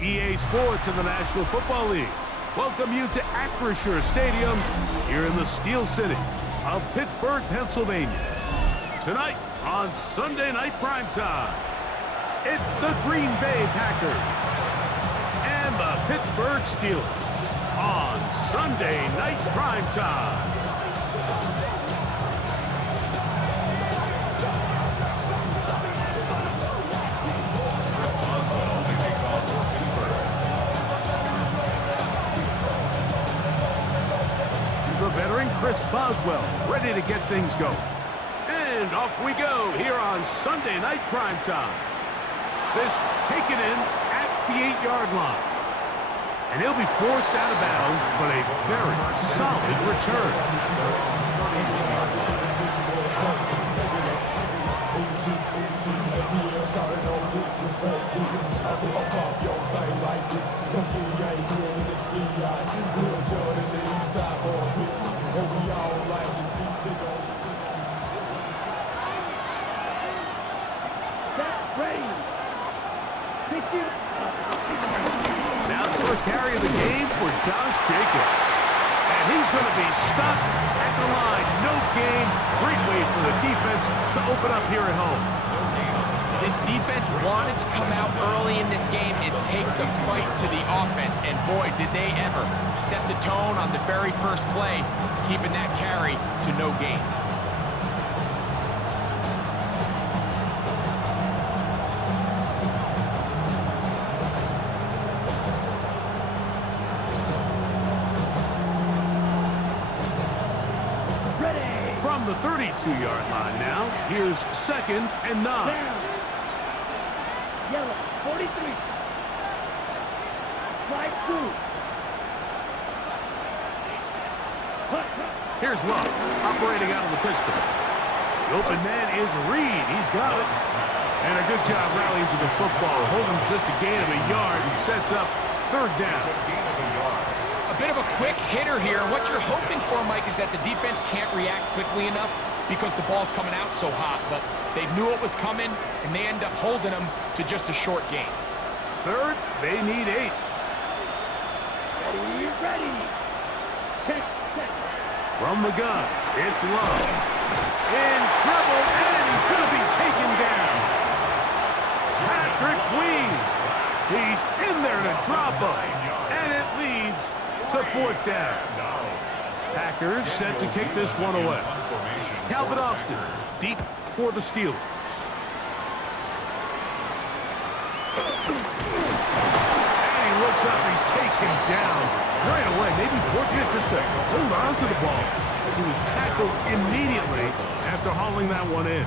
EA Sports and the National Football League welcome you to Acrisure Stadium here in the Steel City of Pittsburgh, Pennsylvania. Tonight on Sunday Night Primetime, it's the Green Bay Packers and the Pittsburgh Steelers on Sunday Night Primetime. Veteran Chris Boswell ready to get things going. And off we go here on Sunday Night Primetime. This taken in at the 8-yard line. And he'll be forced out of bounds, but a very solid return. Now the first carry of the game for Josh Jacobs. And he's going to be stuck at the line. No gain. Great way for the defense to open up here at home. This defense wanted to come out early in this game and take the fight to the offense. And boy, did they ever set the tone on the very first play, keeping that carry to no gain. From the 32-yard line now, here's 2nd and 9. Down. Yellow, 43. Right through. Here's Love, operating out of the pistol. The open man is Reed. He's got it. And a good job rallying to the football, holding just a gain of a yard and sets up 3rd down. A bit of a quick hitter here. What you're hoping for, Mike, is that the defense can't react quickly enough because the ball's coming out so hot. But they knew it was coming, and they end up holding them to just a short gain. 3rd, they need 8. Ready. Check. From the gun, it's Love. In trouble, and he's going to be taken down. Patrick Weed. He's in there to drop him, and it leads to 4th down. Packers set to kick this one away. Calvin Austin, deep for the Steelers. And he looks up, he's taken down right away. Maybe fortunate just to hold on to the ball as he was tackled immediately after hauling that one in.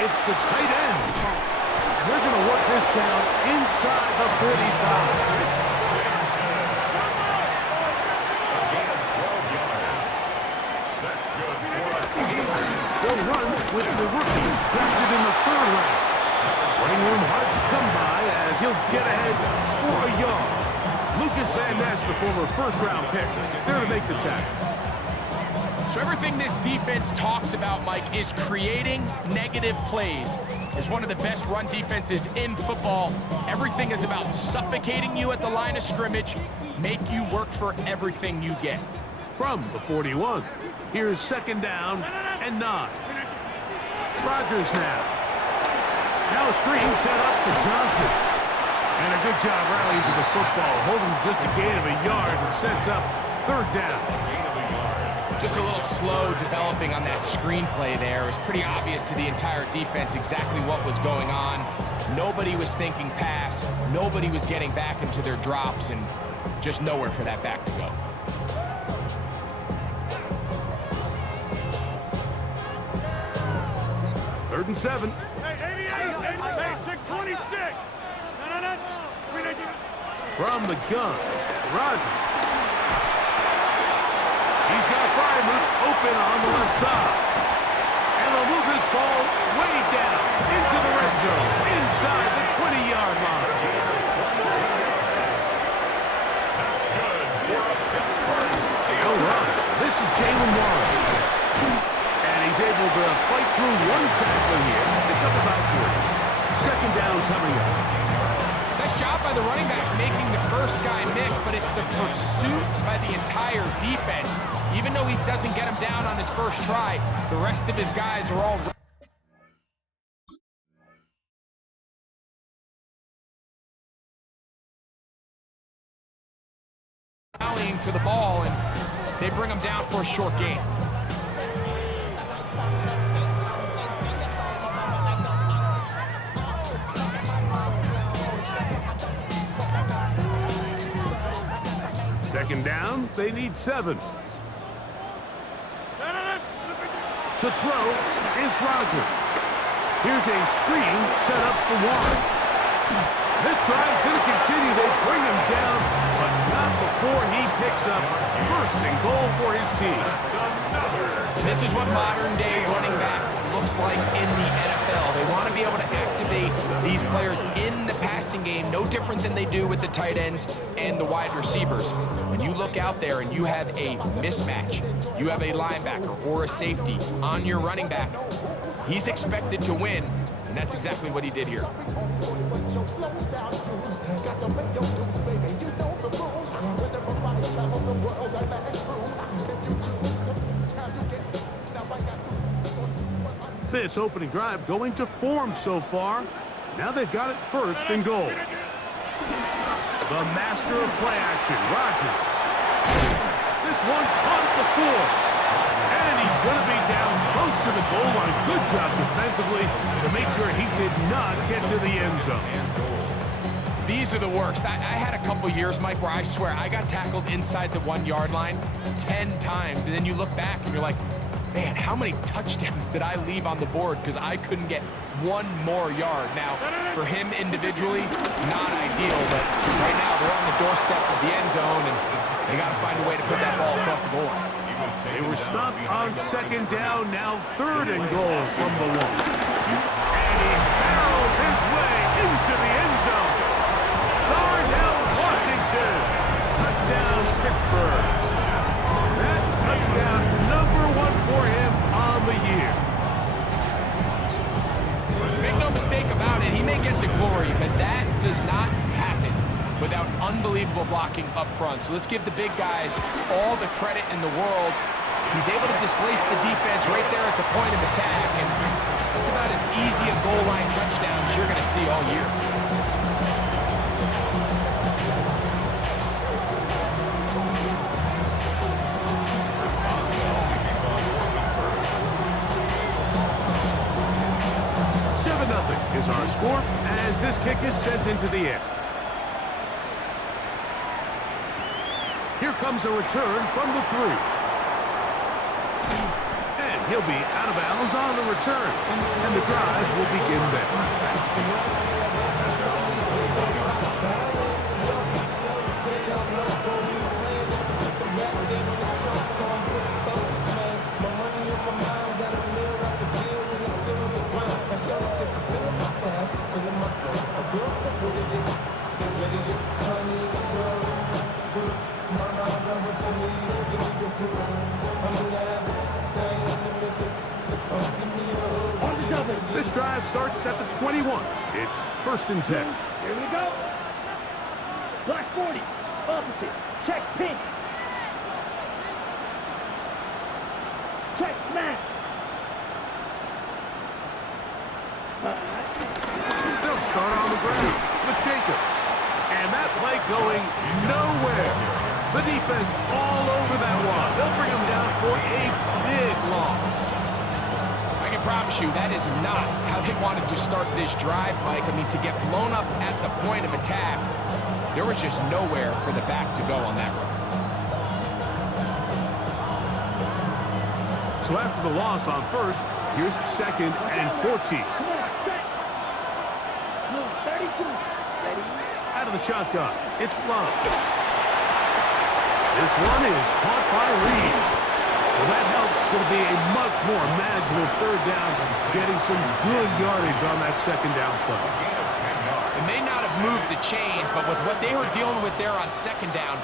It's the tight end. And they're going to work this down inside the 45. That's good for us. They'll run with the rookie drafted in the 3rd round. Running room hard to come by as he'll get ahead for a yard. Lucas Van Ness, the former 1st-round pick, there to make the tackle. So everything this defense talks about, Mike, is creating negative plays. As one of the best run defenses in football, everything is about suffocating you at the line of scrimmage, make you work for everything you get. From the 41, here's 2nd down and 9. Rodgers now. Now a screen set up for Johnson. And a good job rallying to the football, holding just a gain of a yard and sets up 3rd down. Just a little slow developing on that screenplay there. It was pretty obvious to the entire defense exactly what was going on. Nobody was thinking pass. Nobody was getting back into their drops, and just nowhere for that back to go. Third and 7. Hey, 626. From the gun, Rodgers. He's got Freiermuth open on the left side. And they'll move this ball way down One tackle here. Pick up about 3. Second down coming up. Nice job by the running back making the first guy miss, but it's the pursuit by the entire defense. Even though he doesn't get him down on his first try, the rest of his guys are all rallying to the ball, and they bring him down for a short gain. Second down, they need 7. To throw is Rodgers. Here's a screen set up for Warren. This drive's going to continue. They bring him down, but not before he picks up first and goal for his team. This is what modern-day running back looks like in the NFL. They want to be able to activate these players in the passing game, no different than they do with the tight ends and the wide receivers. When you look out there and you have a mismatch, you have a linebacker or a safety on your running back, he's expected to win, and that's exactly what he did here. This opening drive going to form so far. Now they've got it first and goal. The master of play action, Rodgers. This one caught at the 4. And he's going to be down close to the goal line. Good job defensively to make sure he did not get to the end zone. These are the worst. I had a couple years, Mike, where I swear I got tackled inside the 1-yard line 10 times. And then you look back and you're like, man, how many touchdowns did I leave on the board because I couldn't get one more yard? Now, for him individually, not ideal, but right now they're on the doorstep of the end zone, and they got to find a way to put that ball across the goal line. They were stopped on second down, now third and goal from the 1. And he barrels his way into the end zone. Darnell Washington. Touchdown, Pittsburgh. That touchdown, number 1 for him on the year. Make no mistake about it, he may get the glory, but that does not happen without unbelievable blocking up front. So let's give the big guys all the credit in the world. He's able to displace the defense right there at the point of attack, and that's about as easy a goal line touchdown as you're going to see all year. Is our score as this kick is sent into the air. Here comes a return from the 3. And he'll be out of bounds on the return. And the drive will begin there. This drive starts at the 21. It's first and 10. Here we go. Black 40. Opposite. Check pink. Check smash. They'll start on the ground with Jacobs. And that play going nowhere. The defense all over that one. They'll bring him down for a big loss. I can promise you that is not how they wanted to start this drive, Mike. I mean, to get blown up at the point of attack, there was just nowhere for the back to go on that run. So after the loss on first, here's second and 14. Out of the shotgun, it's Love. This one is caught by Reed. Well, that helps. It's going to be a much more manageable third down, getting some good yardage on that second down play. It may not have moved the chains, but with what they were dealing with there on second down,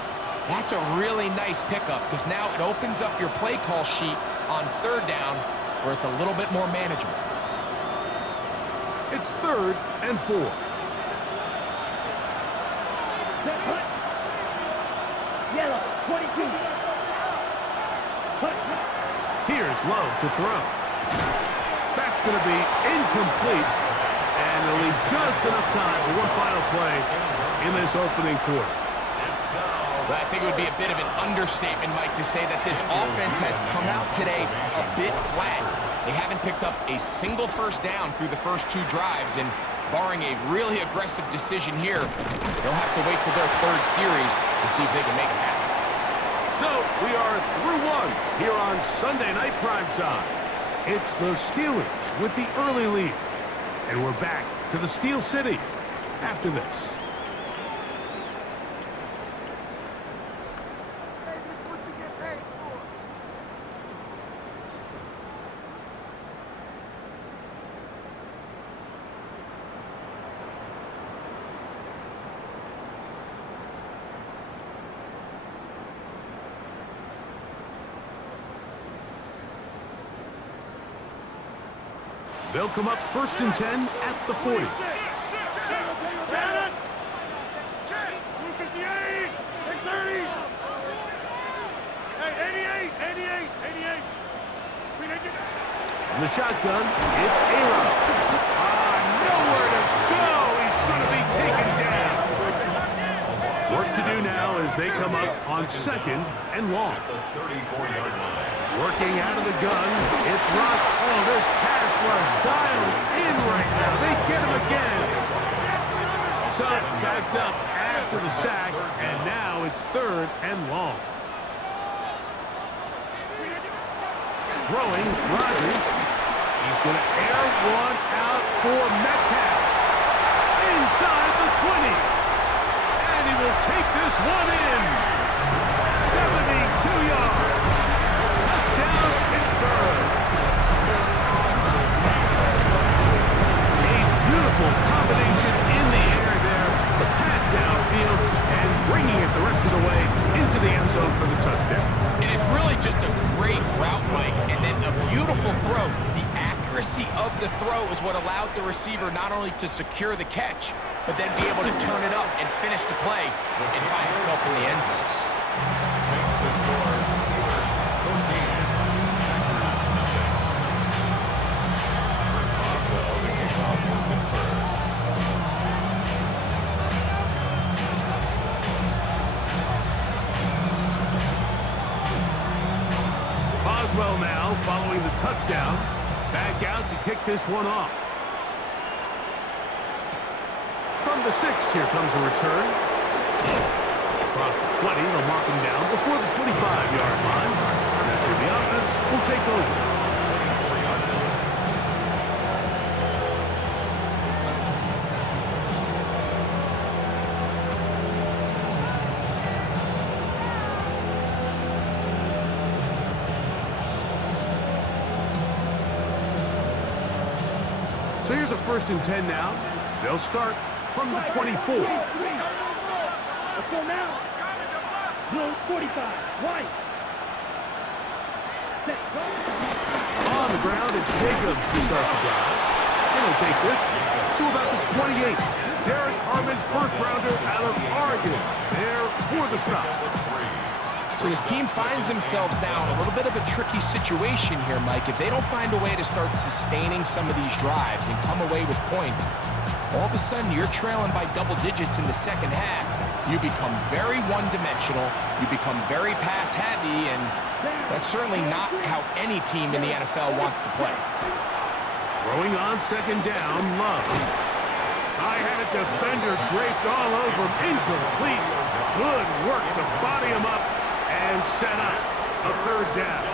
that's a really nice pickup because now it opens up your play call sheet on third down where it's a little bit more manageable. It's 3rd and 4. Yellow, 22. Here's Lowe to throw. That's going to be incomplete, and it'll leave just enough time for one final play in this opening quarter. But I think it would be a bit of an understatement, Mike, to say that this offense has come out today a bit flat. They haven't picked up a single first down through the first 2 drives, and barring a really aggressive decision here, they'll have to wait till their 3rd series to see if they can make it happen. So we are through 1 here on Sunday Night Primetime. It's the Steelers with the early lead, and we're back to the Steel City after this. They'll come up 1st and 10 at the 40. From the shotgun, it's A-Rod. Nowhere to go. He's going to be taken down. Work to do now as they come up on 2nd and long. Working out of the gun, it's Rock. Oh, this pass rush dialed in right now. They get him again. So backed up after the sack, and now it's 3rd and long. Throwing, Rodgers. He's going to air one out for Metcalf. Inside the 20. And he will take this one in. 72 yards. Touchdown, Pittsburgh. A beautiful combination in the air there. The pass downfield and bringing it the rest of the way into the end zone for the touchdown. And it's really just a great route, Mike, and then a beautiful throw. The accuracy of the throw is what allowed the receiver not only to secure the catch, but then be able to turn it up and finish the play and find himself in the end zone. Makes the score Steelers 14. Packers nothing. Chris Boswell, the kickoff for Pittsburgh. Boswell now following the touchdown. Back out to kick this one off. From the 6, here comes a return. Across the 20, they'll mark him down before the 25-yard line. And that's where the offense will take over. So here's a 1st and 10 now. They'll start from the 24. Let's go now. Blue 45. White. Set. On the ground, it's Jacobs to start the drive. And he'll take this to about the 28. Derek Harmon's first-rounder out of Oregon. There for the stop. So this team finds themselves now in a little bit of a tricky situation here, Mike. If they don't find a way to start sustaining some of these drives and come away with points, all of a sudden you're trailing by double digits in the second half. You become very one-dimensional. You become very pass-heavy, and that's certainly not how any team in the NFL wants to play. Throwing on 2nd down, Love. I had a defender draped all over him. Incomplete. Good work to body him up and set up a 3rd down.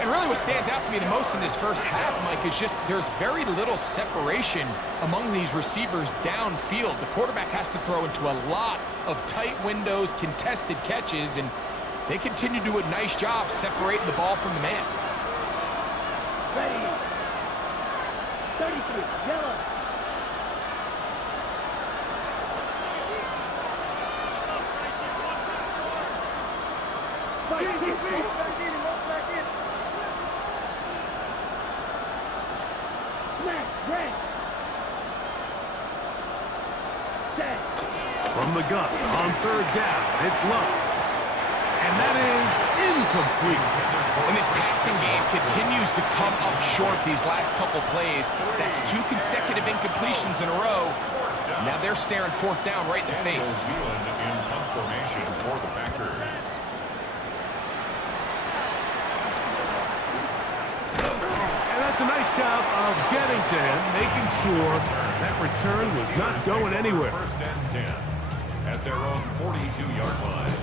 And really what stands out to me the most in this first half, Mike, is just there's very little separation among these receivers downfield. The quarterback has to throw into a lot of tight windows, contested catches, and they continue to do a nice job separating the ball from the man. Ready. 33. Yellow. Smash. Red. Set. From the gun on third down, it's Love. And that is incomplete. And this passing game continues to come up short these last couple plays. That's 2 consecutive incompletions in a row. Now they're staring fourth down right in the face. In punt formation for the Packers. And that's a nice job of getting to him, making sure that return was not going anywhere. First and 10 at their own 42-yard line.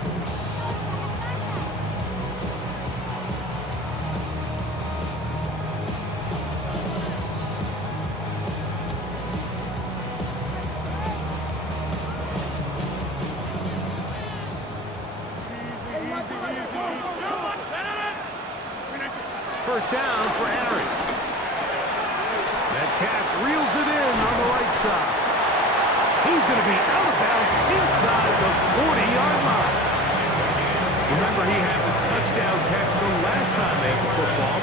First down for Aaron. Metcalf reels it in on the right side. He's going to be out of bounds inside the 40-yard line. Remember, he had the touchdown catch the last time they had the football.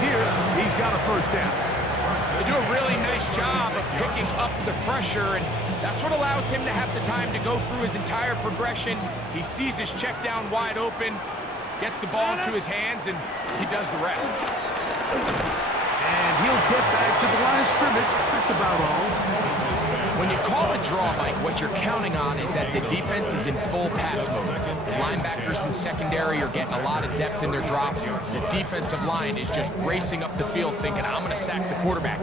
Here, he's got a first down. They do a really nice job of picking up the pressure, and that's what allows him to have the time to go through his entire progression. He sees his check down wide open, gets the ball into his hands, and he does the rest. And he'll get back to the line of scrimmage. That's about all. When you call a draw, Mike, what you're counting on is that the defense is in full pass mode. The linebackers in secondary are getting a lot of depth in their drops. The defensive line is just racing up the field thinking, I'm going to sack the quarterback.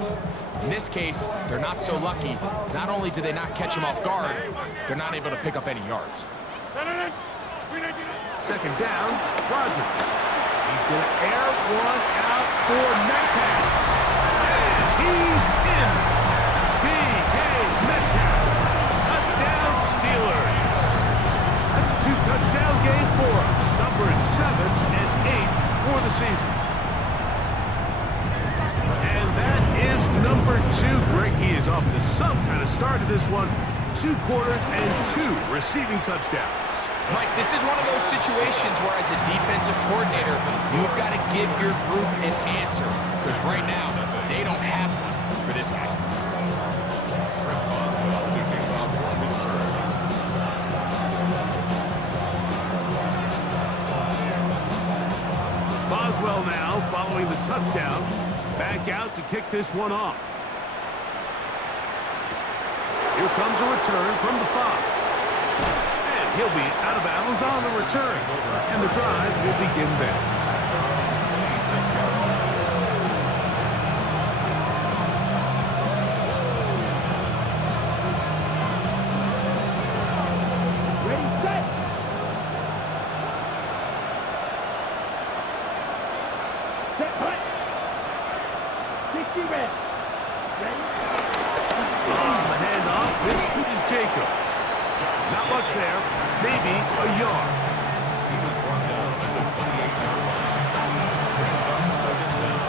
In this case, they're not so lucky. Not only do they not catch him off guard, they're not able to pick up any yards. Second down, Rodgers. He's going to air one out for Metcalf. And he's in. D.K. Metcalf. Touchdown Steelers. That's a 2-touchdown game for him. Numbers 7 and 8 for the season. And that is number 2. Greg, he is off to some kind of start to this one. 2 quarters and 2 receiving touchdowns. Mike, this is one of those situations where as a defensive coordinator, you've got to give your group an answer. Because right now, they don't have one for this guy. Chris Boswell kicking off for Pittsburgh. Boswell now following the touchdown. Back out to kick this one off. Here comes a return from the 5. He'll be out of bounds on the return, and the drive will begin there. Ready, set. Set, hut. 60 red. Ready. On the handoff, this is Jacobs. Not much there, maybe a yard. He was brought down at the 28-yard line. Brings up second down.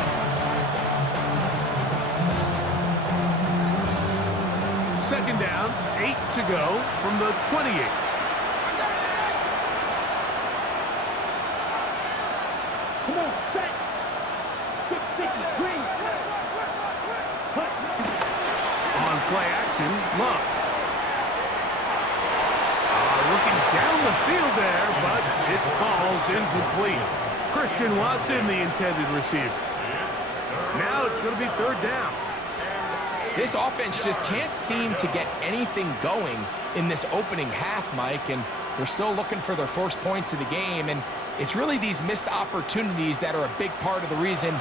Second down, 8 to go from the 28. Come on, set. 650, green. Hut. On play action, Love. Looking down the field there, but it falls incomplete. Christian Watson, the intended receiver. Now it's going to be third down. This offense just can't seem to get anything going in this opening half, Mike, and they're still looking for their first points of the game, and it's really these missed opportunities that are a big part of the reason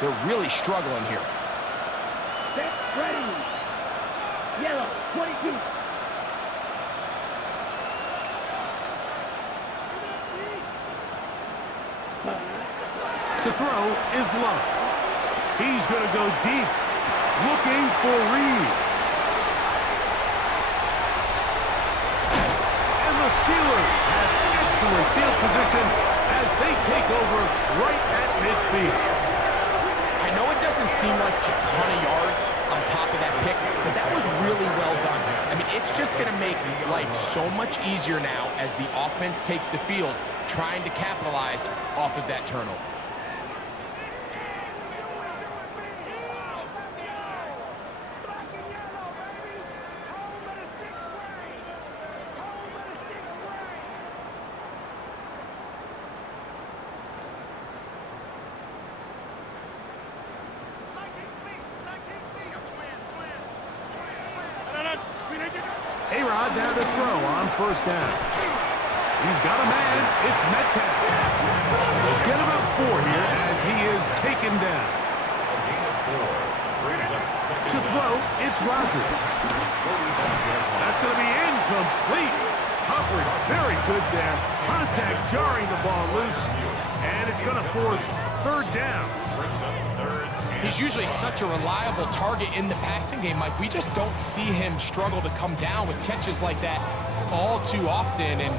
they're really struggling here. Set, ready. Yellow, 22. To throw is Love. He's going to go deep, looking for Reed. And the Steelers have excellent field position as they take over right at midfield. I know it doesn't seem like a ton of yards on top of that pick, but that was really well done. I mean, it's just going to make life so much easier now as the offense takes the field, trying to capitalize off of that turnover. Erod down to throw on first down. He's got a man. It's Metcalf. They'll get about 4 here as he is taken down. To throw, it's Rodgers. That's going to be incomplete. Coverage very good there. Contact jarring the ball loose. And it's going to force third down. He's usually such a reliable target in the passing game, Mike. We just don't see him struggle to come down with catches like that all too often. And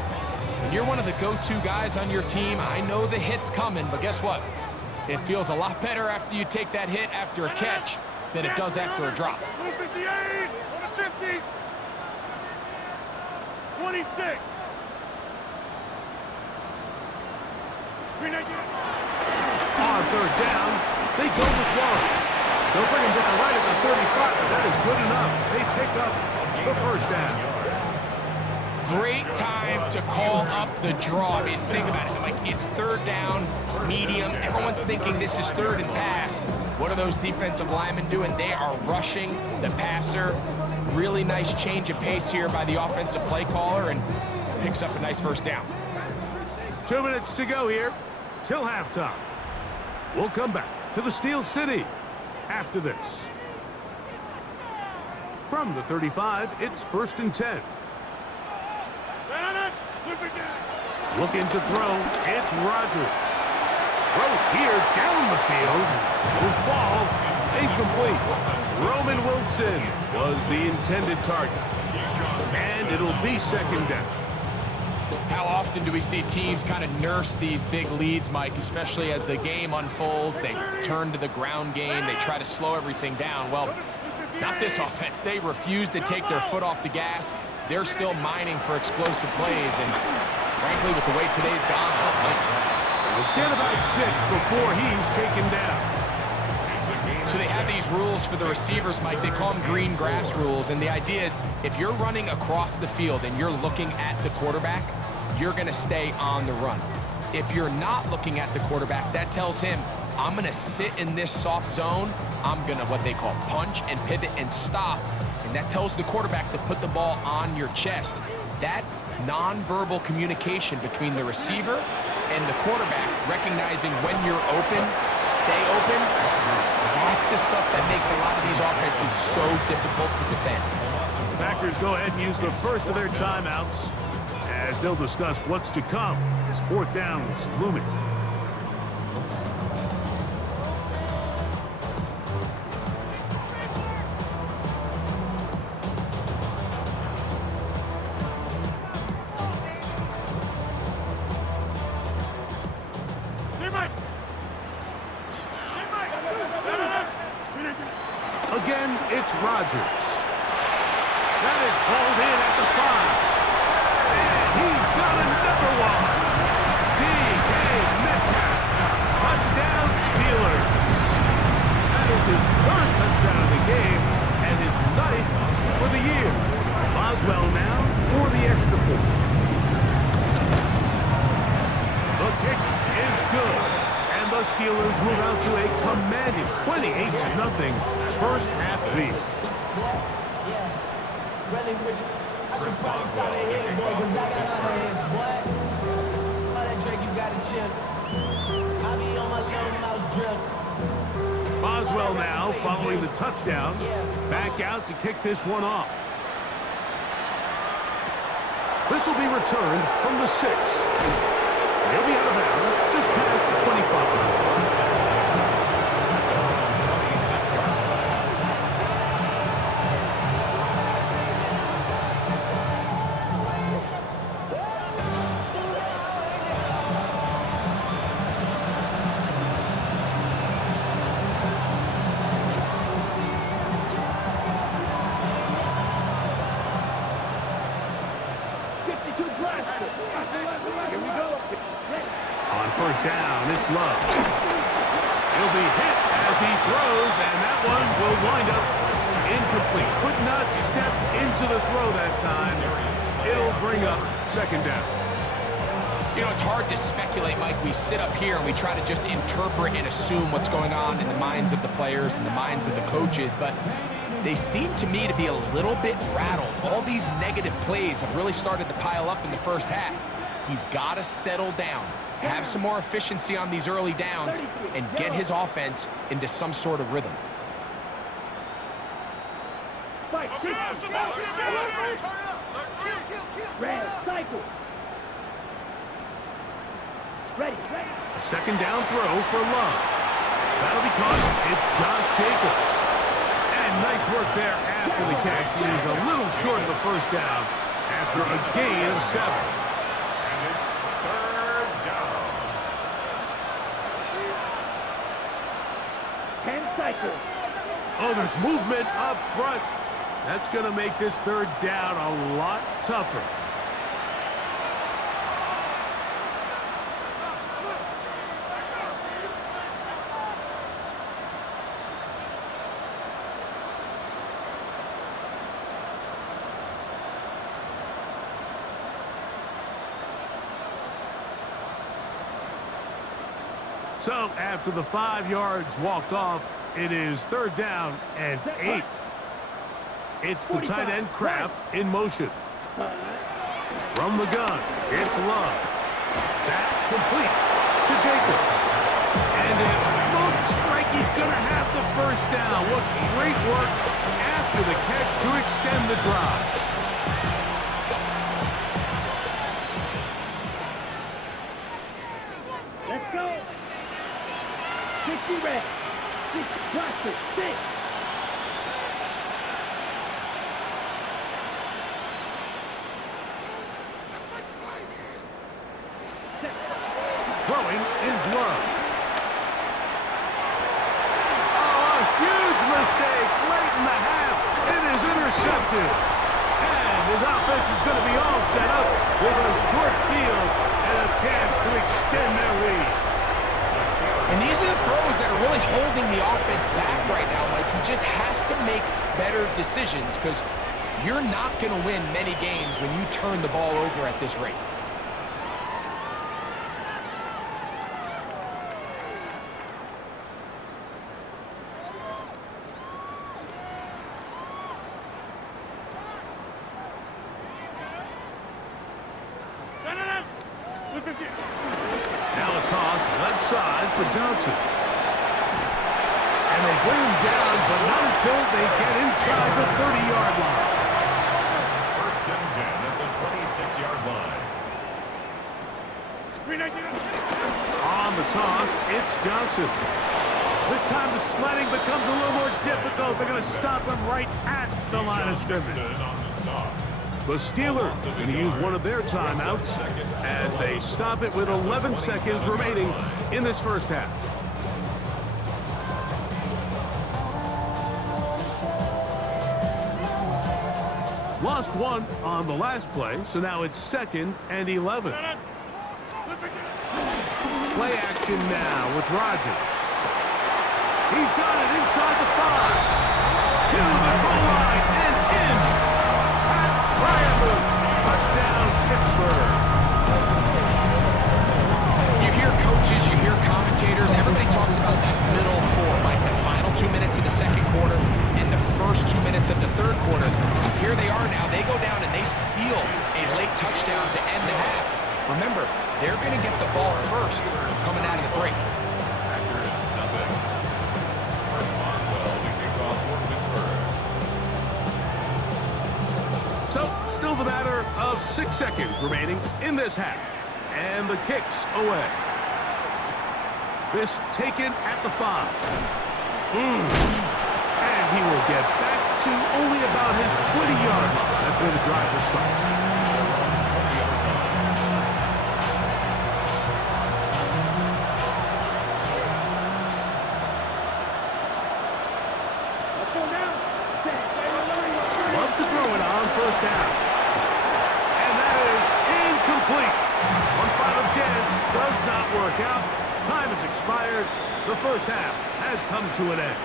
when you're one of the go-to guys on your team, I know the hit's coming, but guess what? It feels a lot better after you take that hit after a catch than it does after a drop. 158, 150, 26. On third down, they go with one. They'll bring him down right at the 35, but that is good enough. They pick up the first down. Great time to call up the draw. I mean, think about it. Like, it's third down, medium. Everyone's thinking this is third and pass. What are those defensive linemen doing? They are rushing the passer. Really nice change of pace here by the offensive play caller, and picks up a nice first down. 2 minutes to go here till halftime. We'll come back to the Steel City after this. From the 35, it's 1st and 10. Looking to throw, it's Rodgers. Throw here down the field. Will fall. Incomplete. Roman Wilson was the intended target. And it'll be second down. How often do we see teams kind of nurse these big leads, Mike, especially as the game unfolds? They turn to the ground game. They try to slow everything down. Well, not this offense. They refuse to take their foot off the gas. They're still mining for explosive plays. And frankly, with the way today's gone, We'll get about 6 before he's taken down. so they have these rules for the receivers, Mike. They call them green grass rules. And the idea is if you're running across the field and you're looking at the quarterback, you're going to stay on the run. If you're not looking at the quarterback, that tells him, I'm going to sit in this soft zone. I'm going to what they call punch and pivot and stop. And that tells the quarterback to put the ball on your chest. That nonverbal communication between the receiver and the quarterback, recognizing when you're open, stay open, that's the stuff that makes a lot of these offenses so difficult to defend. The Packers go ahead and use the first of their timeouts as they'll discuss what's to come as fourth down is looming. Again, it's Rodgers. That is hauled in at the 5. And he's got another one. D.K. Metcalf. Touchdown Steelers. That is his 3rd touchdown of the game and his 9th for the year. Boswell now for the extra point. The kick is good. And the Steelers move out to a commanding 28-0 first half lead. Really, I should probably start a hit, boy, because I got other hits, boy. All that Drake, you got to chill. I be on my little mouse drill. Boswell now following the touchdown. Back out to kick this one off. This will be returned from the 6. He'll be out of bounds just past the 25. First down, it's Love. He'll be hit as he throws, and that one will wind up incomplete. Could not step into the throw that time. It'll bring up second down. You know, it's hard to speculate, Mike. We sit up here and we try to just interpret and assume what's going on in the minds of the players and the minds of the coaches, but they seem to me to be a little bit rattled. All these negative plays have really started to pile up in the first half. He's got to settle down, have some more efficiency on these early downs, and get his offense into some sort of rhythm. Fight, Red, cycle. Ready. A second down throw for Love. That'll be caught. It's Josh Jacobs. And nice work there after the catch. He is a little short of the first down after a gain of 7. And it's third down. 10 cycles. Oh, there's movement up front. That's going to make this third down a lot tougher. So after the 5 yards walked off, it is third down and 8. It's the tight end Kraft in motion. From the gun, it's Love. That complete to Jacobs. And it looks like he's going to have the first down. What great work after the catch to extend the drive. Let's go. 60 red. 6 plastic. 6. Throwing is Love. Oh, a huge mistake late in the half. It is intercepted. And his offense is going to be all set up with a short field and a chance to extend their lead. And these are the throws that are really holding the offense back right now. Like, he just has to make better decisions because you're not going to win many games when you turn the ball over at this rate. Now a toss left side for Johnson. And they bring him down, but not until they get inside the 30-yard line. First and 10 at the 26-yard line. On the toss, it's Johnson. This time the sledding becomes a little more difficult. They're going to stop him right at the line of scrimmage. On the stop. The Steelers going to use one of their timeouts as they stop it with 11 seconds remaining in this first half. Lost one on the last play, so now it's 2nd and 11. Play action now with Rodgers. He's got it inside the 5. To the goal line and in. Touchdown, Pittsburgh. You hear coaches, you hear commentators, everybody talks about that middle 4, like the final 2 minutes of the second quarter and the first 2 minutes of the third quarter. Here they are now. They go down and they steal a late touchdown to end the half. Remember, they're going to get the ball first coming out of the break. Accurate snubbing. First Boswell to kick off for Pittsburgh. So, still the matter of 6 seconds remaining in this half. And the kick's away. This taken at the 5. And he will get back to only about his 20-yard line. That's where the drive will start. Love to throw it on first down. And that is incomplete. One final chance does not work out. Time has expired. The first half has come to an end.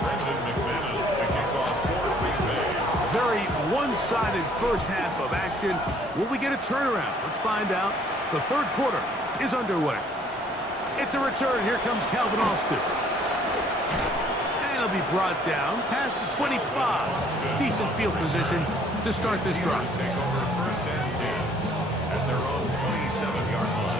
Brendan McManus to kick off for Green Bay. Very one-sided first half of action. Will we get a turnaround? Let's find out. The third quarter is underway. It's a return. Here comes Calvin Austin. And he'll be brought down past the 25. Decent field position to start this drive. Take over first and 10 at their own 27-yard line.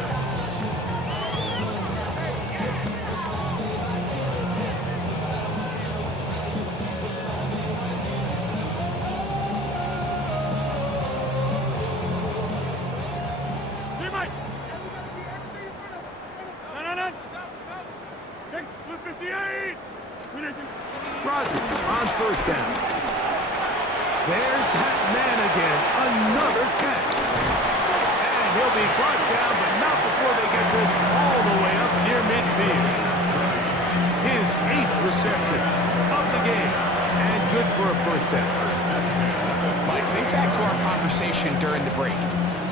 Rodgers on first down. There's that man again. Another catch. And he'll be brought down, but not before they get this all the way up near midfield. His 8th reception of the game. And good for a first down. Mike, think back to our conversation during the break.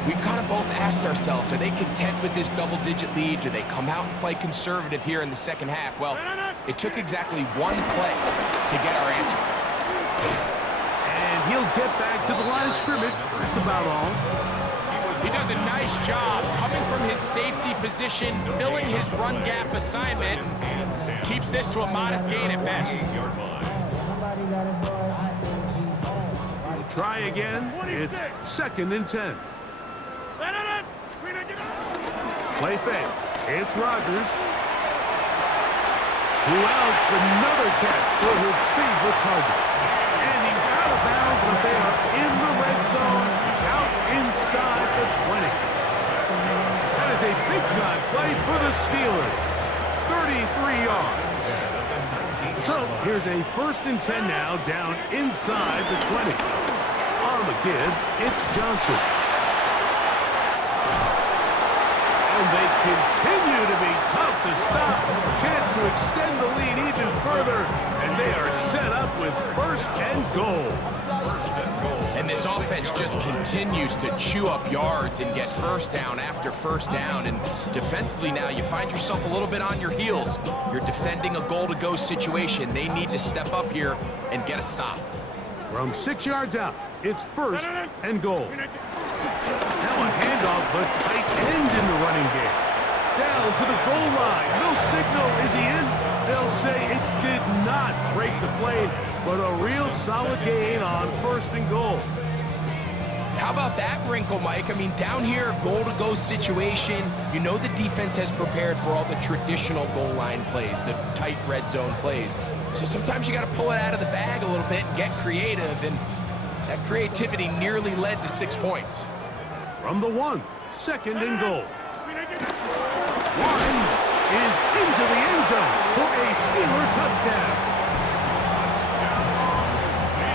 We kind of both asked ourselves, are they content with this double-digit lead? Do they come out and play conservative here in the second half? Well, it took exactly one play to get our answer. And he'll get back to the line of scrimmage. That's about all. He does a nice job coming from his safety position, filling his run gap assignment. Keeps this to a modest gain at best. We'll try again. It's 2nd and 10. Play fake. It's Rodgers. Who else? Another catch for his favorite target. And he's out of bounds, but they are in the red zone, out inside the 20. That is a big-time play for the Steelers. 33 yards. So here's a 1st and 10 now, down inside the 20. On the give, it's Johnson. And they continue to be tough to stop. Chance to extend the lead even further as they are set up with 1st and goal. And this offense just continues to chew up yards and get first down after first down. And defensively now, you find yourself a little bit on your heels. You're defending a goal-to-go situation. They need to step up here and get a stop. From 6 yards out, it's 1st and goal. Now a handoff, the tight end in the running game. Down to the goal line. No signal. Is he in? They'll say it did not break the plane, but a real solid gain on 1st and goal. How about that wrinkle, Mike? I mean, down here, goal-to-go situation. You know the defense has prepared for all the traditional goal line plays, the tight red zone plays. So sometimes you got to pull it out of the bag a little bit and get creative, and that creativity nearly led to 6 points. From the 1, 2nd and goal. One is into the end zone for a Steeler touchdown.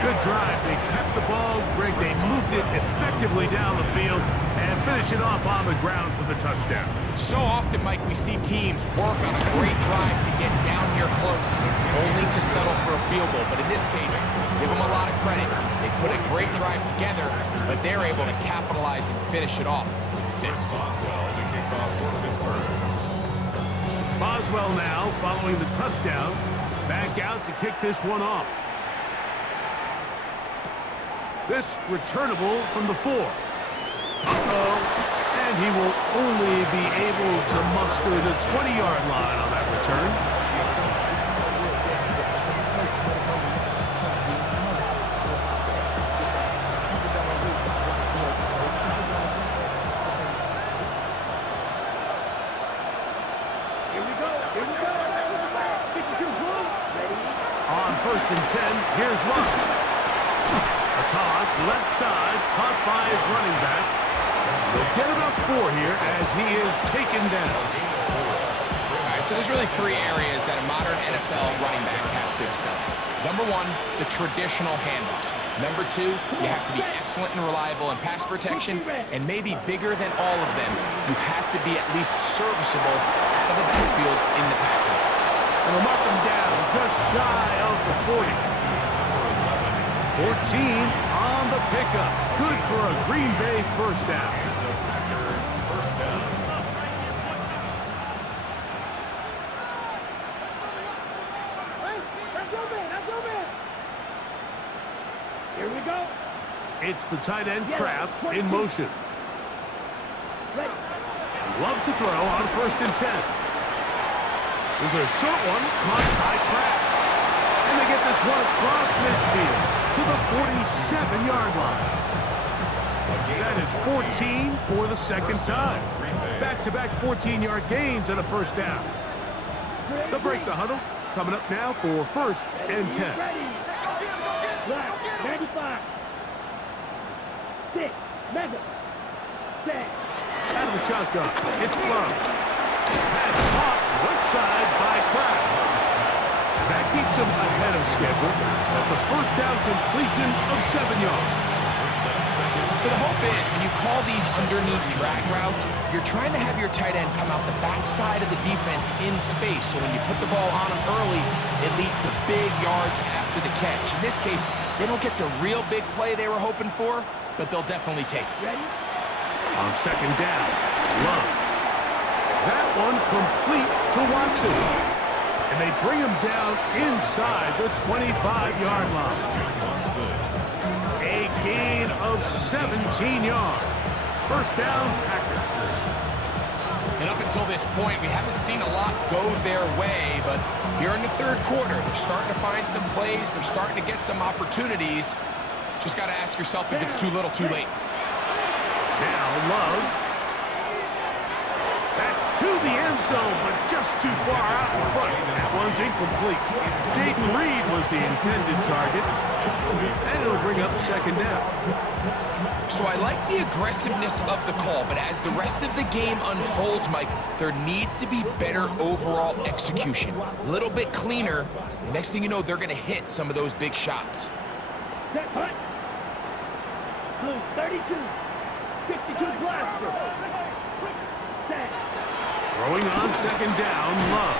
Good drive. They kept the ball. Greg, they moved it effectively down the field and finish it off on the ground for the touchdown. So often, Mike, we see teams work on a great drive to get down here close, only to settle for a field goal. But in this case, give them a lot of credit. They put a great drive together, but they're able to capitalize and finish it off with 6. Boswell now, following the touchdown, back out to kick this one off. This returnable from the 4. And he will only be able to muster the 20-yard line on that return. On 1st and 10, here's Love. A toss, left side, caught by his running back. They'll get about 4 here as he is taken down. All right, so there's really 3 areas that a modern NFL running back has to excel in. Number 1, the traditional handoffs. Number 2, you have to be excellent and reliable in pass protection, and maybe bigger than all of them, you have to be at least serviceable out of the backfield in the passing. And they'll mark him down just shy of the 40. 14 on the pickup. Good for a Green Bay first down. Here we go. It's the tight end Kraft in motion. Ready. Love to throw on 1st and 10. There's a short one caught by Kraft. And they get this one across midfield to the 47-yard line. That is 14 for the second time. Back-to-back 14-yard gains and a first down. They'll break the huddle. Coming up now for 1st and 10. Black, 95. 6, mega. 7. Out of the shotgun. It's Love. Pass caught right side by Kraft. That keeps him ahead of schedule. That's a first down completion of 7 yards. So the hope is when you call these underneath drag routes, you're trying to have your tight end come out the backside of the defense in space. So when you put the ball on him early, it leads to big yards after the catch. In this case, they don't get the real big play they were hoping for, but they'll definitely take it. Ready? On 2nd down, Love. That one complete to Watson. And they bring him down inside the 25-yard line. A gain of 17 yards. First down, Packers. And up until this point, we haven't seen a lot go their way, but here in the 3rd quarter, they're starting to find some plays. They're starting to get some opportunities. Just got to ask yourself if it's too little, too late. Now Love. That's to the end zone, but just too far out in front. That one's incomplete. Dayton Reed was the intended target. And it'll bring up 2nd down. So I like the aggressiveness of the call, but as the rest of the game unfolds, Mike, there needs to be better overall execution. A little bit cleaner. The next thing you know, they're going to hit some of those big shots. Set, hunt. Blue, 32. 62 blaster. Set. Throwing on 2nd down, Love.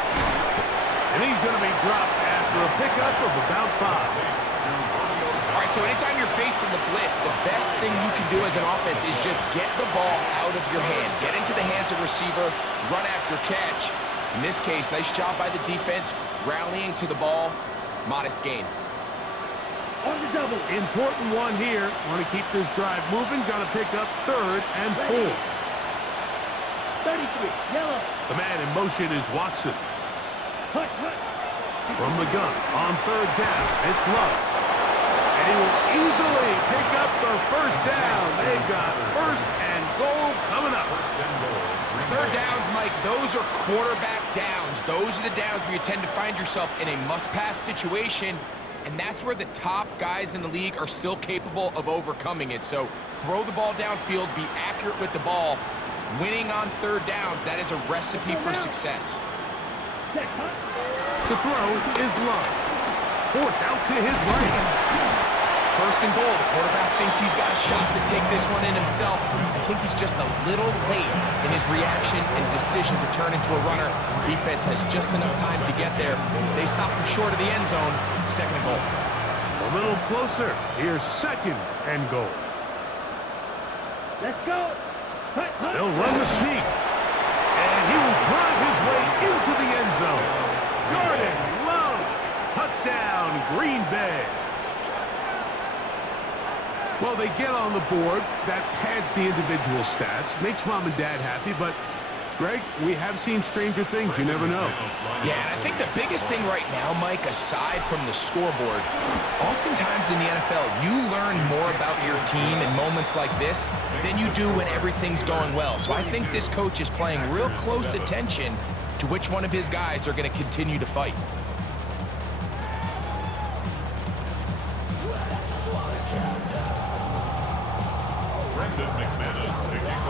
And he's going to be dropped after a pickup of about 5. All right, so anytime you're facing the blitz, the best thing you can do as an offense is just get the ball out of your hand. Get into the hands of receiver, run after catch. In this case, nice job by the defense, rallying to the ball. Modest gain. On the double. Important one here. Want to keep this drive moving. Got to pick up 3rd and 4. 33, yellow. The man in motion is Watson. Hunt, hunt. From the gun on 3rd down, it's Love. And he will easily pick up the first down. They've got 1st and goal coming up. 3rd downs, Mike, those are quarterback downs. Those are the downs where you tend to find yourself in a must-pass situation, and that's where the top guys in the league are still capable of overcoming it. So throw the ball downfield, be accurate with the ball. Winning on 3rd downs, that is a recipe for success. Set, hunt. To throw is Love. Forced out to his right. 1st and goal. The quarterback thinks he's got a shot to take this one in himself. I think he's just a little late in his reaction and decision to turn into a runner. Defense has just enough time to get there. They stop him short of the end zone. 2nd and goal. A little closer. Here's 2nd and goal. Let's go. Hunt, hunt. They'll run the sneak. And he will drive his way into the end zone. Jordan Love. Touchdown, Green Bay. Well, they get on the board. That pads the individual stats, makes mom and dad happy, but Greg, we have seen stranger things. You never know. Yeah, and I think the biggest thing right now, Mike, aside from the scoreboard, oftentimes in the NFL, you learn more about your team in moments like this than you do when everything's going well. So I think this coach is paying real close attention to which one of his guys are going to continue to fight.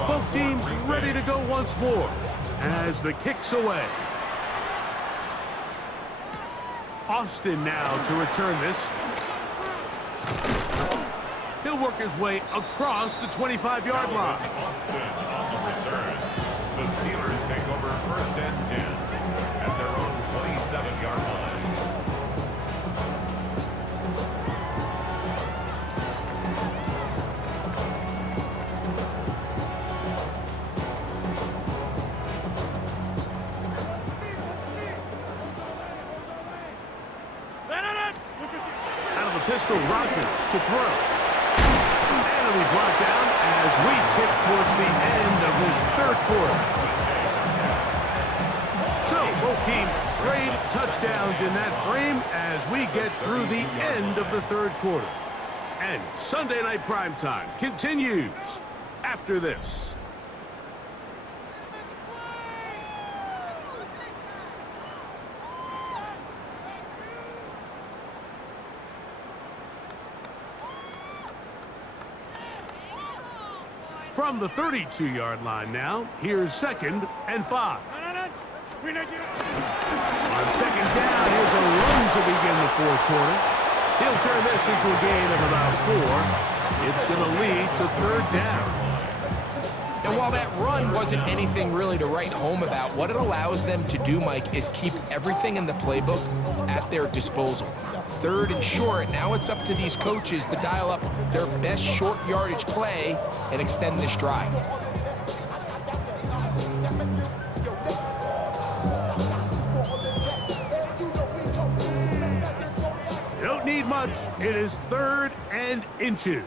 Both teams ready to go once more as the kick's away. Austin now to return this. He'll work his way across the 25-yard line. Austin on the return. The Steelers take over 1st and 10 at their own 27-yard line. Pistol Rogers to throw. And be brought down as we tick towards the end of this third quarter. So both teams trade touchdowns in that frame as we get through the end of the third quarter. And Sunday Night Primetime continues after this. From the 32-yard line now, here's 2nd and 5. On second down, here's a run to begin the fourth quarter. He'll turn this into a gain of about 4. It's going to lead to 3rd down. And while that run wasn't anything really to write home about, what it allows them to do, Mike, is keep everything in the playbook at their disposal. 3rd and short, now it's up to these coaches to dial up their best short yardage play and extend this drive. Don't need much. It is 3rd and inches.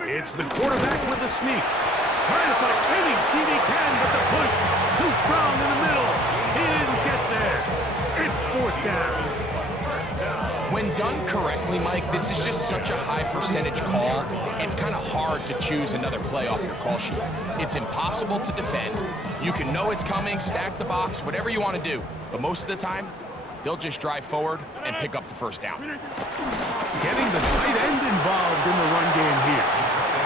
It's the quarterback with the sneak. Trying to fight any seam he can, but the push too strong in the middle. He didn't get there. It's 4th down. When done correctly, Mike, this is just such a high percentage call. It's kind of hard to choose another play off your call sheet. It's impossible to defend. You can know it's coming, stack the box, whatever you want to do. But most of the time, they'll just drive forward and pick up the 1st down. Getting the tight end involved in the run game here.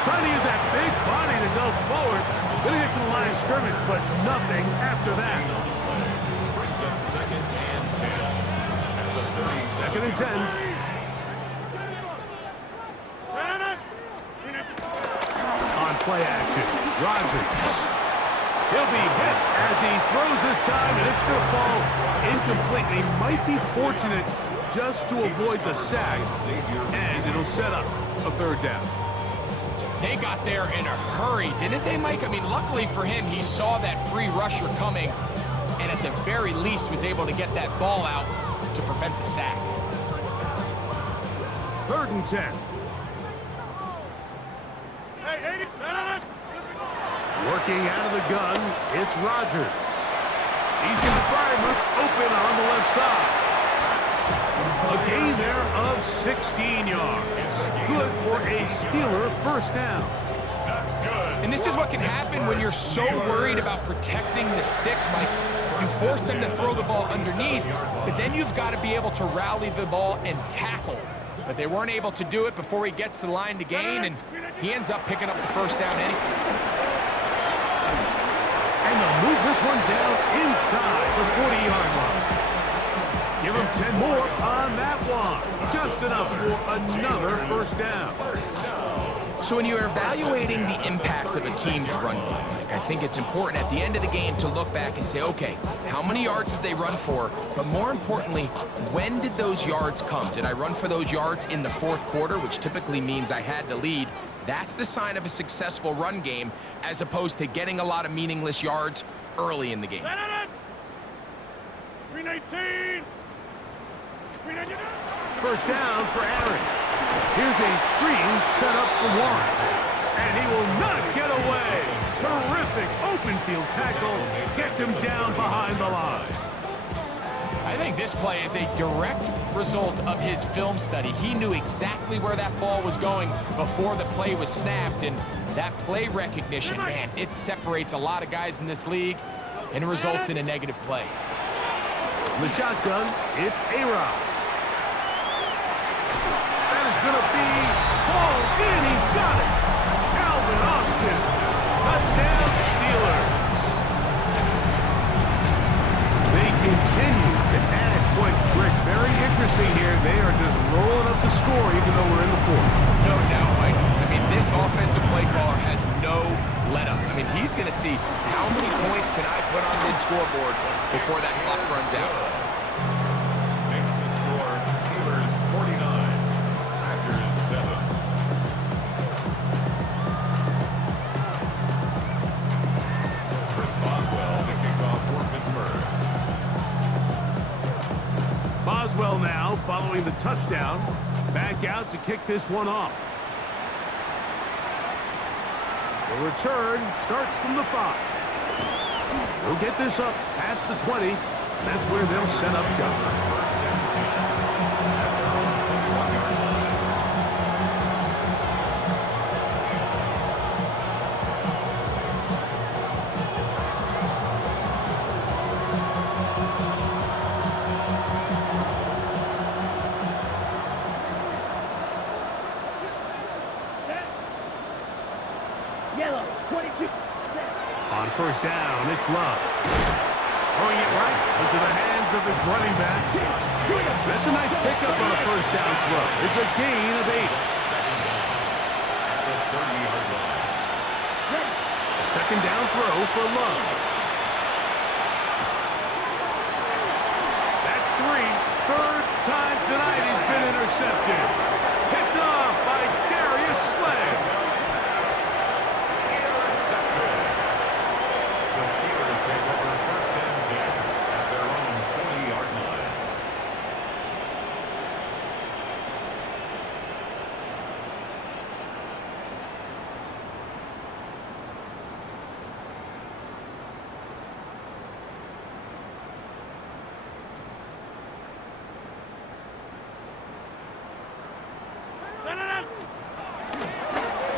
Trying to use that big body to go forward. Gonna get to the line of scrimmage, but nothing after that. Brings up 2nd and 10. At the 37. 2nd and 10. On play action, Rodgers. He'll be hit as he throws this time, and it's going to fall incomplete. He might be fortunate just to avoid the sack, and it'll set up a 3rd down. They got there in a hurry, didn't they, Mike? I mean, luckily for him, he saw that free rusher coming, and at the very least was able to get that ball out to prevent the sack. 3rd and 10. Working out of the gun, it's Rodgers. He's going to fire look open on the left side. A gain there of 16 yards. Good for a Steeler 1st down. That's good. And this is what can happen when you're so worried about protecting the sticks, Mike. You force them to throw the ball underneath, but then you've got to be able to rally the ball and tackle. But they weren't able to do it before he gets to the line to gain, and he ends up picking up the 1st down anyway. And they'll move this one down inside the 40-yard line. Give him 10 more on that one. Just enough for another 1st down. So when you're evaluating the impact of a team's run game, I think it's important at the end of the game to look back and say, okay, how many yards did they run for? But more importantly, when did those yards come? Did I run for those yards in the 4th quarter, which typically means I had to lead? That's the sign of a successful run game, as opposed to getting a lot of meaningless yards early in the game. 319. 1st down for Aaron. Here's a screen set up for Warren. And he will not get away. Terrific open field tackle. Gets him down behind the line. I think this play is a direct result of his film study. He knew exactly where that ball was going before the play was snapped, and that play recognition, man, it separates a lot of guys in this league and results in a negative play. The shotgun, it's A-Rod. That is going to be hauled in. He's got it. Calvin Austin. Touchdown, Steelers. They continue to add points. Rick, very interesting here. They are just rolling up the score even though we're in the 4th. No doubt, Mike. I mean, this offensive play caller has no let-up. I mean, he's going to see how many points can I put on this scoreboard before that clock runs out. Makes the score Steelers 49, Packers 7. Chris Boswell to kick off for Pittsburgh. Boswell now following the touchdown. Back out to kick this one off. The return starts from the 5. They'll get this up past the 20, and that's where they'll set up shop. First and 10 at their own 21-yard line. Yellow, 22. On first down, it's Love. Throwing it right into the hands of his running back. That's a nice pickup on a first down throw. It's a gain of 8. Second down at the 30-yard line. A second down throw for Love. That's 3. Third time tonight he's been intercepted. Picked off by Darius Slay. Intercepted. The Steelers take over first and 10 at their own 40-yard line.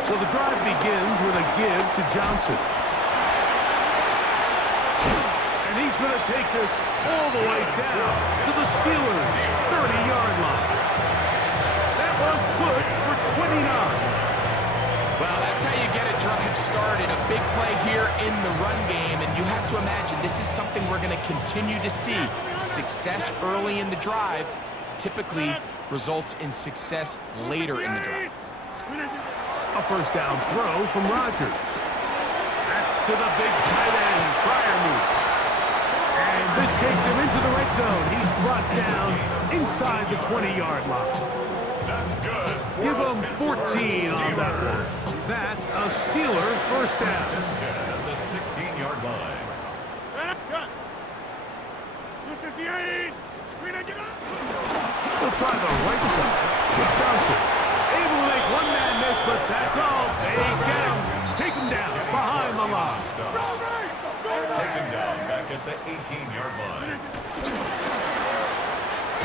So the drive begins with a give to Johnson. And he's going to take this all the way down to the Steelers' 30-yard line. That was good for 29. Well, that's how you get a drive started. A big play here in the run game, and you have to imagine this is something we're going to continue to see. Success early in the drive typically results in success later in the drive. A first down throw from Rodgers. That's to the big tight end, Fryer move. And this takes him into the red zone. He's brought down inside the 20-yard line. That's good. Give him 14 on that one. That's a Steeler first down. First and 10 at the 16-yard line. He'll try the right side with Johnson. Able to make one man miss, but that's all. They get him. Take him down behind the line. Taken down back at the 18-yard line.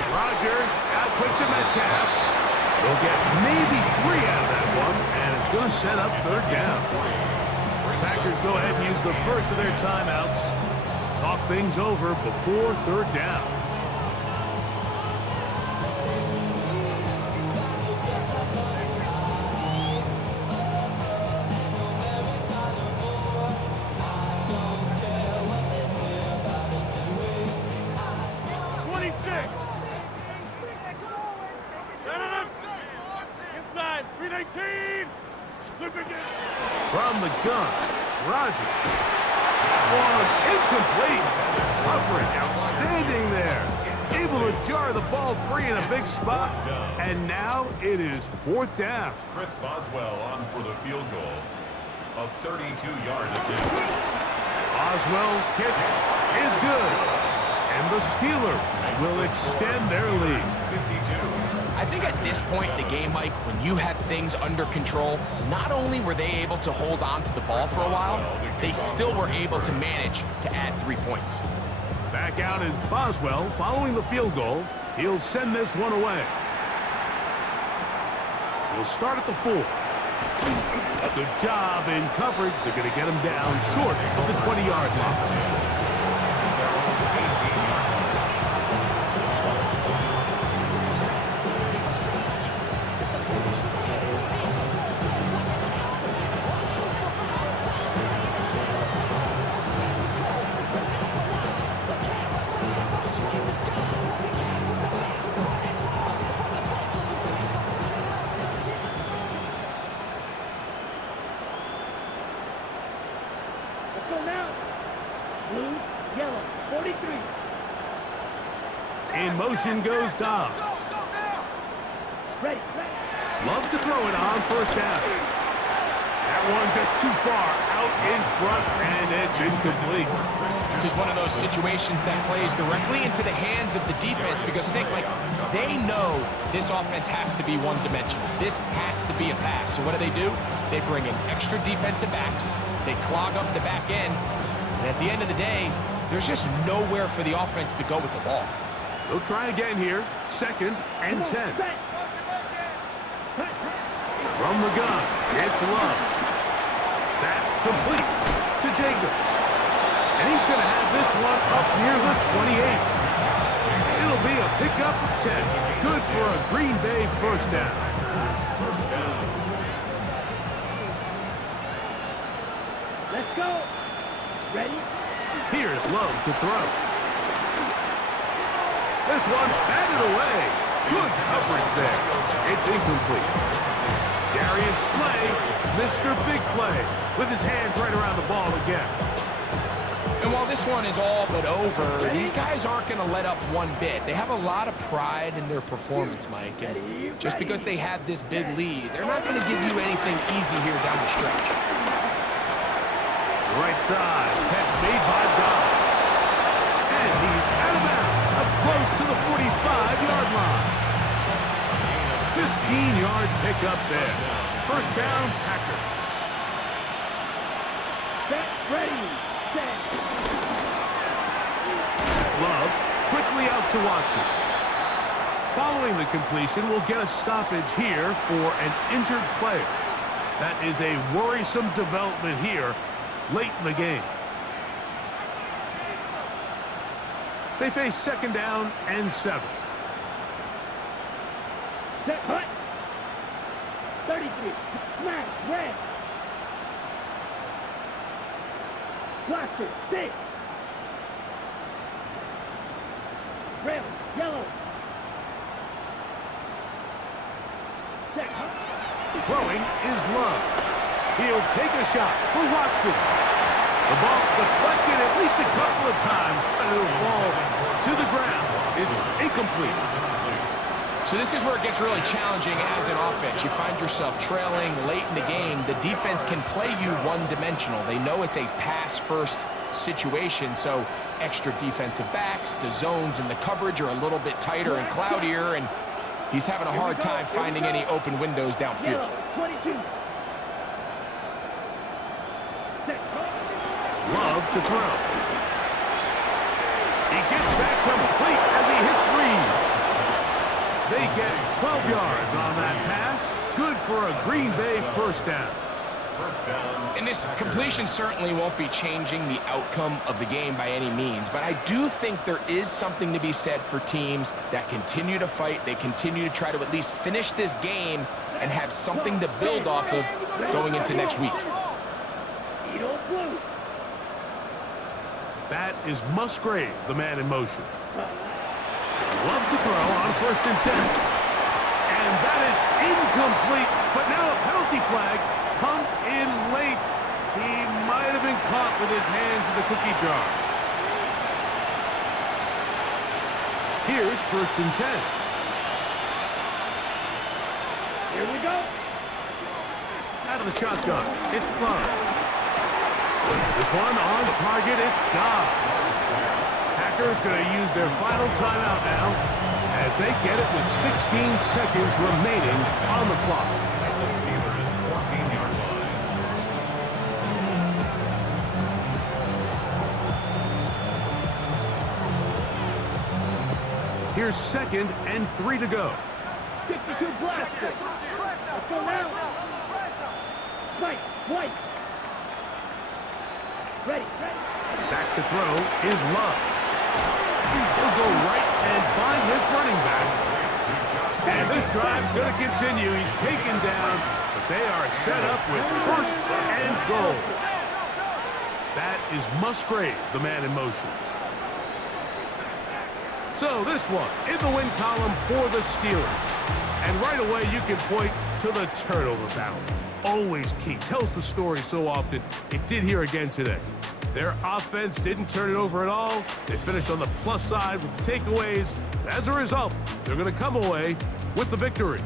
Rodgers out quick to Metcalf. They'll get maybe 3 out of that one, and it's going to set up third down. Packers go ahead and use the first of their timeouts. Talk things over before third down. From the gun, Rodgers. One incomplete. Coverage outstanding there. Able to jar the ball free in a big spot. And now it is fourth down. Chris Boswell on for the field goal. A 32-yard attempt. Boswell's kick is good. And the Steelers will extend their lead. 52. I think at this point in the game, Mike, when you had things under control, not only were they able to hold on to the ball for a while, they still were able to manage to add 3 points. Back out is Boswell following the field goal. He'll send this one away. He'll start at the 4. Good job in coverage. They're going to get him down short of the 20-yard line. Blue, yellow, 43. In motion goes Dobbs. Ready. Love to throw it on first down. That one just too far out out in front, and it's incomplete. This is one of those situations that plays directly into the hands of the defense because think, like, they know this offense has to be one-dimensional. This has to be a pass. So what do? They bring in extra defensive backs. They clog up the back end. And at the end of the day, there's just nowhere for the offense to go with the ball. They'll try again here. 2nd and 10. From the gun, it's Love. That complete to Jacobs. And he's going to have this one up near the 28. It'll be a pickup of 10. Good for a Green Bay first down. Let's go. Ready? Here's Love to throw. This one batted away. Good coverage there. It's incomplete. Darius Slay, Mr. Big Play, with his hands right around the ball again. And while this one is all but over, these guys aren't going to let up one bit. They have a lot of pride in their performance, Mike. And just because they have this big lead, they're not going to give you anything easy here down the stretch. Right side, catch made by Dobbs. And he's out of bounds, up close to the 45-yard line. 15-yard pickup there. First down, Packers. Set. Ready. Set. Love quickly out to Watson. Following the completion, we'll get a stoppage here for an injured player. That is a worrisome development here late in the game. They face 2nd down and 7. Set. Hut. 33. Smash. Red. Blaster. 6. Red. Yellow. Set. Throwing is Love. He'll take a shot for Watson. The ball deflected at least a couple of times, but it'll fall to the ground. It's incomplete. So this is where it gets really challenging as an offense. You find yourself trailing late in the game. The defense can play you one-dimensional. They know it's a pass-first situation, so extra defensive backs, the zones and the coverage are a little bit tighter and cloudier, and he's having a hard time finding any open windows downfield. 22. Love to throw. He gets that complete as he hits Reed. They get 12 yards on that pass. Good for a Green Bay first down. And this completion certainly won't be changing the outcome of the game by any means, but I do think there is something to be said for teams that continue to fight. They continue to try to at least finish this game and have something to build off of going into next week. That is Musgrave, the man in motion. Love to throw on 1st and 10. And that is incomplete, but now a penalty flag comes in late. He might have been caught with his hands in the cookie jar. Here's 1st and 10. Here we go. Out of the shotgun, it's Love. This one on target, it's Dobbs. Packers going to use their final timeout now as they get it with 16 seconds remaining on the clock. At the Steelers' 14-yard line. Here's 2nd and 3 to go. 52 blaster. Let's go now. Right. White. Ready. Back to throw is Love. He'll go right and find his running back. And this drive's going to continue. He's taken down, but they are set up with 1st and goal. That is Musgrave, the man in motion. So this one in the win column for the Steelers. And right away you can point to the turnover battle. Always key. Tells the story so often. It did here again today. Their offense didn't turn it over at all. They finished on the plus side with the takeaways. As a result, they're going to come away with the victory.